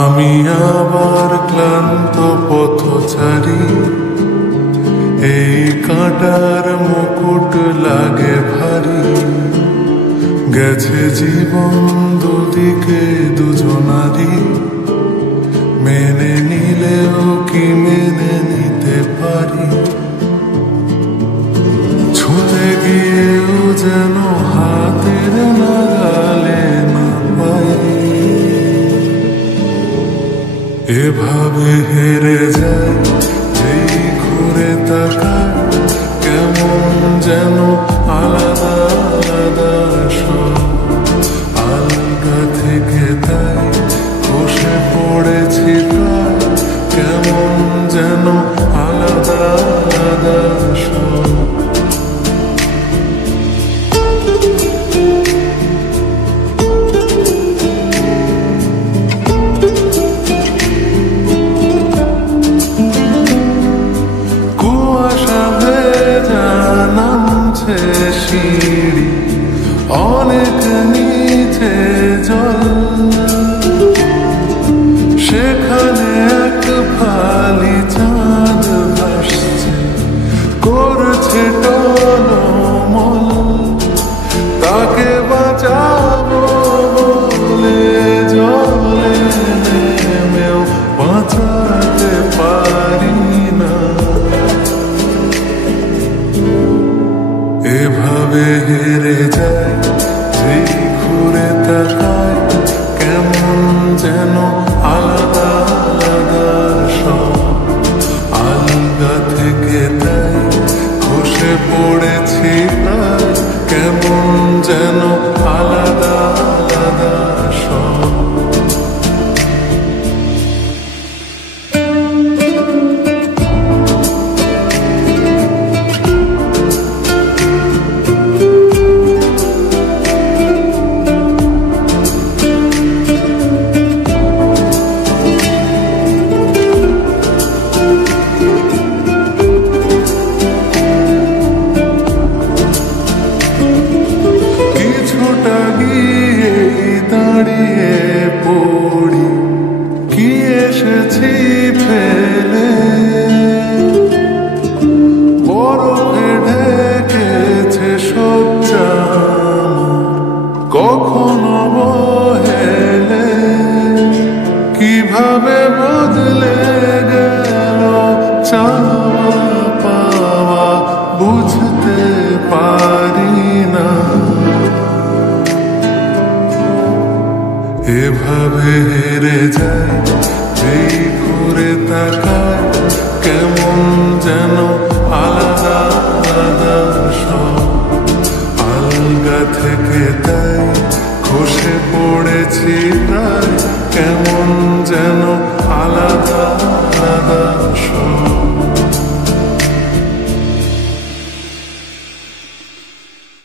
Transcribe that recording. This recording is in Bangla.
আমি আবার ক্লান্ত পথচারী, এই কাঁটার মুকুট লাগে ভারী। গেছে জীবন দুদিকে দুজনারই, মেনে নিলেও কি মেনে নিতে পারি? ছুঁতে গিয়েও যেন হাতের নাগালে না পাই। এভাবে হেরে যায় যেই ঘুরে তাকায়, কেমন যেন আলাদা আলাদা সব। আলগা থেকে তাই বসে পড়েছি প্রায়, কেমন যেন আলাদা আলাদা সব। সিঁড়ি অনেক নিচে জল, সেখানে এক ফালি চাঁদ ভাসছে, করছে টলমল। তাকে বাঁচাবো বলে জলে নেমেও বাঁচাতে পারি না। এভাবে হেরে যায় যেই ঘুরে তাকায়, কেমন যেন আলাদা আলাদা সব। আলগা থেকে তাই খসে পড়েছি প্রায়, কেমন যেন আলাদা আলাদা সব। দাঁড়িয়ে পড়ি কি এসেছি ফেলে, বরফে ঢেকেছে শয্যা কখনো বহেলে। কিভাবে বদলে গেল চাওয়া পাওয়া বুঝতে পারি না। এভাবে হেরে যায় যেই ঘুরে তাকায়, কেমন যেন আলাদা আলাদা সব। আলগা থেকে তাই খসে পড়েছি প্রায়, কেমন যেন আলাদা আলাদা সব।